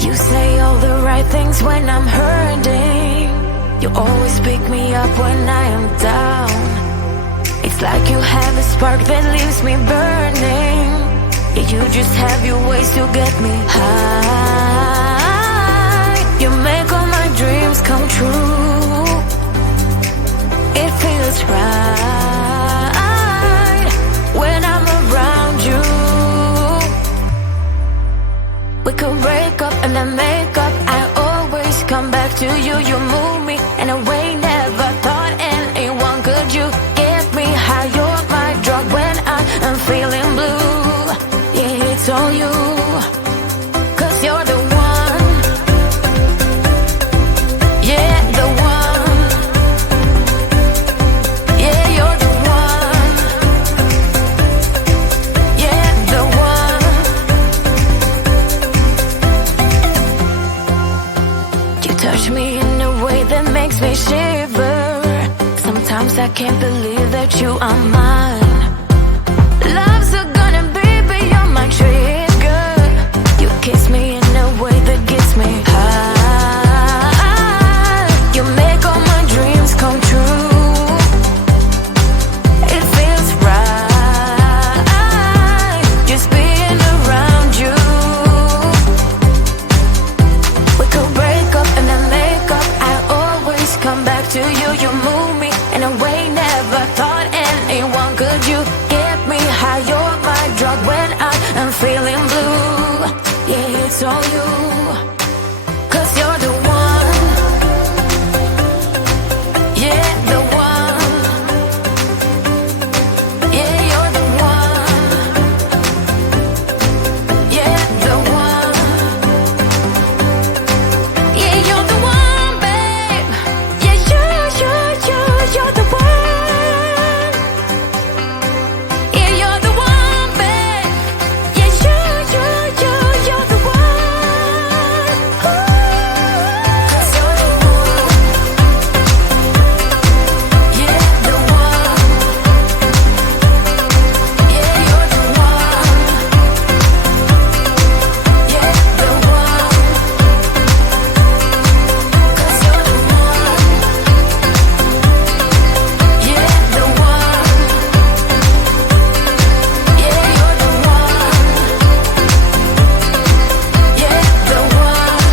You say all the right things when I'm hurting. You always pick me up when I am down. It's like you have a spark that leaves me burning. Yeah, you just have your ways to get me high. You make all my dreams come true. It feels right when I'm around you. We could break up and then make up. I always come back to you. You move me in a way never thought anyone could. You get me high. You're my drug when I am feeling blue. Yeah, it's all you, 'cause you're the one. Yeah, the one. Yeah, you're the one. Yeah, the one. You touch me in a way that makes me shiver. Sometimes I can't believe that you are mine. Love's a gun and baby, you're my trigger. You kiss me in a way that gets me high. You make all my dreams come true. It feels right just being around you. We could break up and then make up. I always come back to you. You move me in a way never thought anyone could. You get me high. You're my drug when I am feeling blue. Yeah, it's all you, 'cause you're the one. Yeah, the one. Yeah, you're the one. Yeah, the one. Yeah, you're the one, babe. Yeah, you're the one. Yeah, you're the one, babe. Yeah, you're the one. Ooh. 'Cause you're the one. Yeah, the one. Yeah, you're the one. Yeah, the one. 'Cause you're the one. Yeah, the one. Yeah, you're the one. Yeah, the one.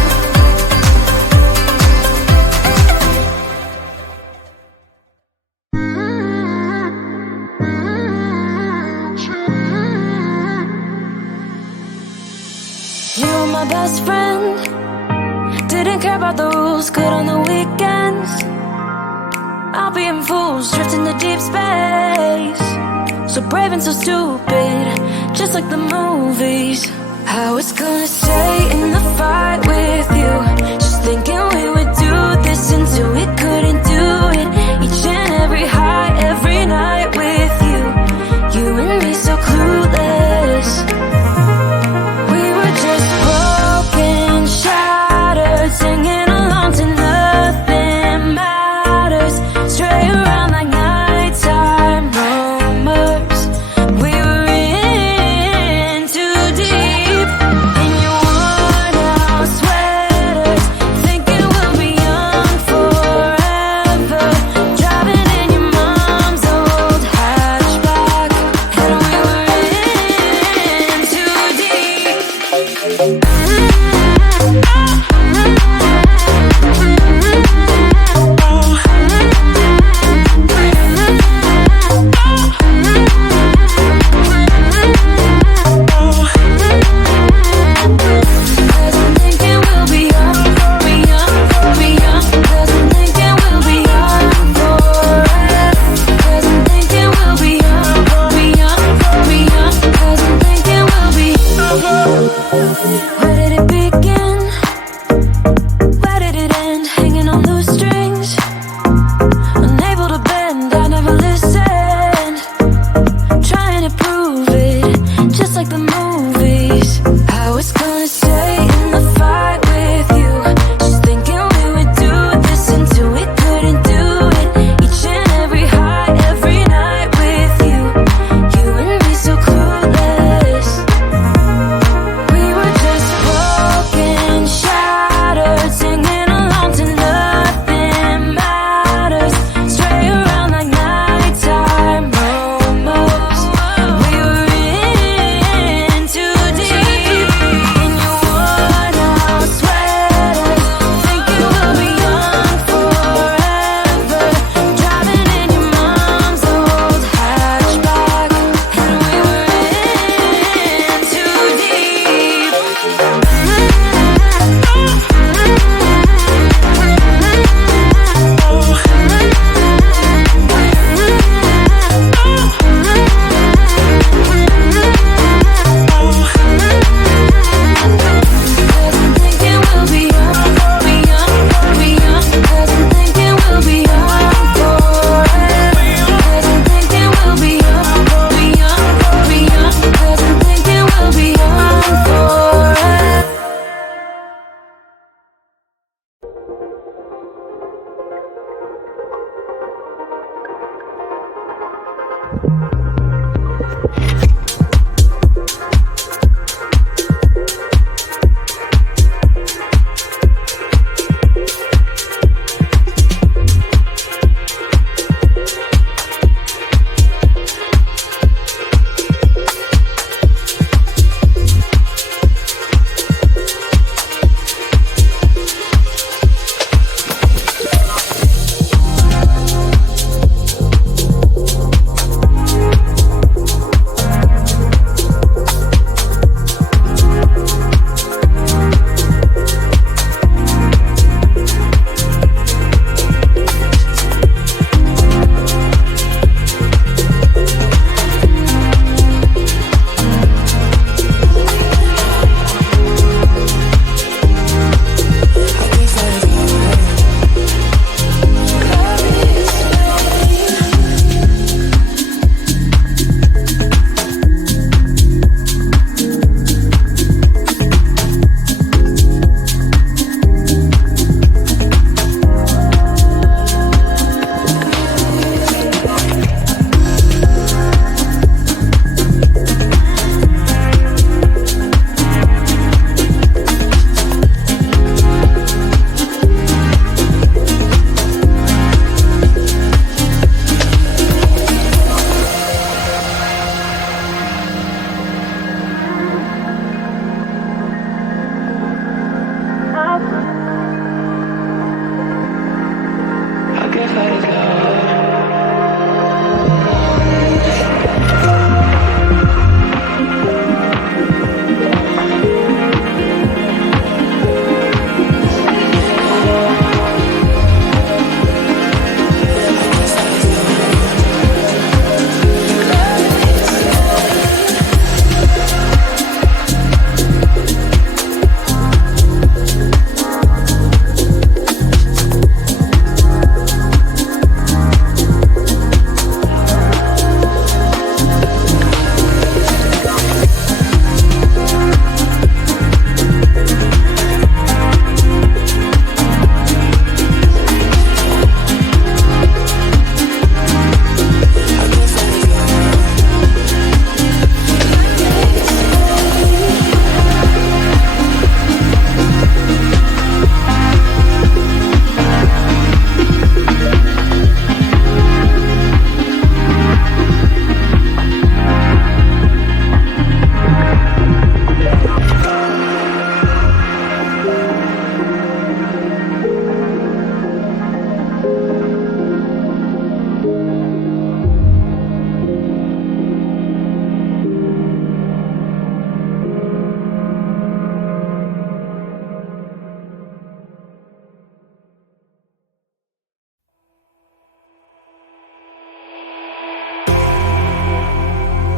You were my best friend. Didn't care about the rules, good on the weekends. I'll be in fools, drifting to deep space. So brave and so stupid, just like the movies. I was gonna stay in the fight with you, just thinking we would do this until we couldn't do it. Each and every high, every night with you. You and me so clueless.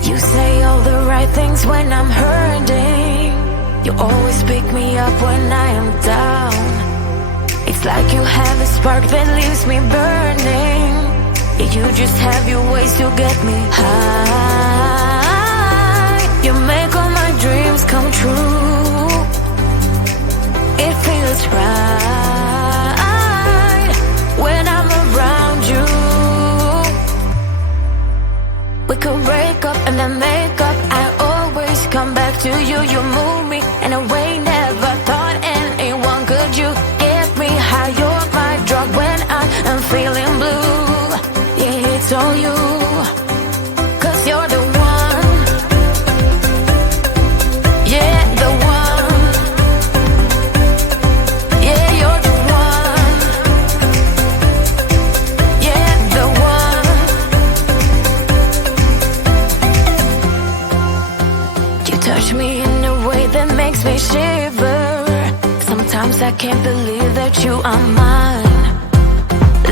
You say all the right things when I'm hurting. You always pick me up when I am down. It's like you have a spark that leaves me burning. Yeah, you just have your ways to get me high. You make all my dreams come true. It feels right when I'm around you. We could break up and then make up. I always come back to you. You move me in a way never thought anyone could. You get me high. You're my drug when I am feeling blue. Yeah, it's all you, 'cause you're the one. Yeah, the one. Yeah, you're the one. Yeah, the one. You touch me in a way that makes me shiver. Sometimes I can't believe that you are mine.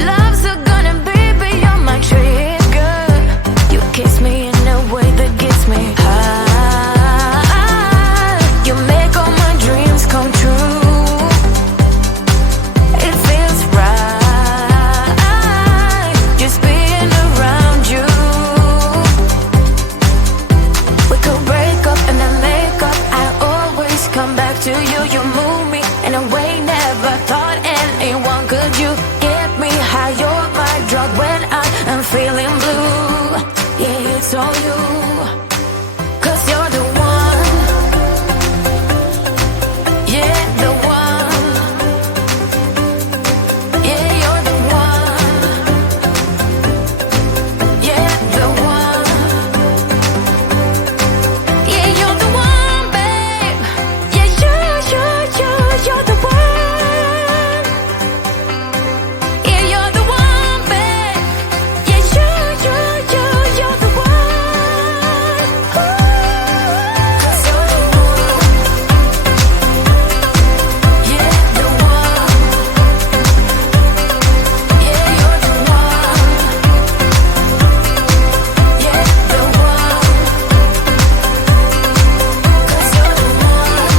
Love's gonna be beyond my trigger. You kiss me in a way that gets me high. You make all my dreams come true. It feels right just being around you. We could break up and then make up. I always come back to you. You move me in a way never thought anyone could it's all you. 'Cause you're the one, yeah, the one. Yeah, you're the one, yeah, the one. Yeah, you're the one, babe. Yeah, you're the one. Yeah, you're the one, babe. Yeah, you're the one. Cause you're the one. Yeah, the one. Yeah, you're the one. Yeah, the one. Cause you're the one.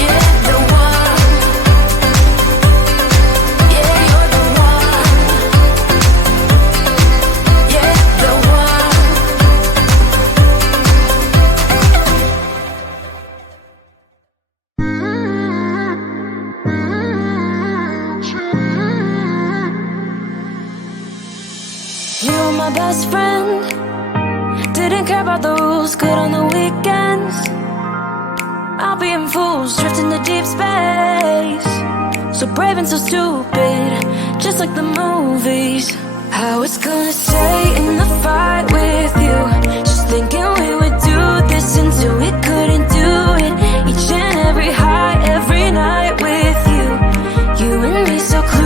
Yeah, the one. Yeah, you're the one. Yeah, the one. You were my best friend. Didn't care about the rules, good on the weekends. I'll be in fools, drifting to deep space. So brave and so stupid, just like the movies. How it's gonna stay in the fight with you. Just thinking we would do this until we couldn't do it. Each and every high, every night with you. You and me so close.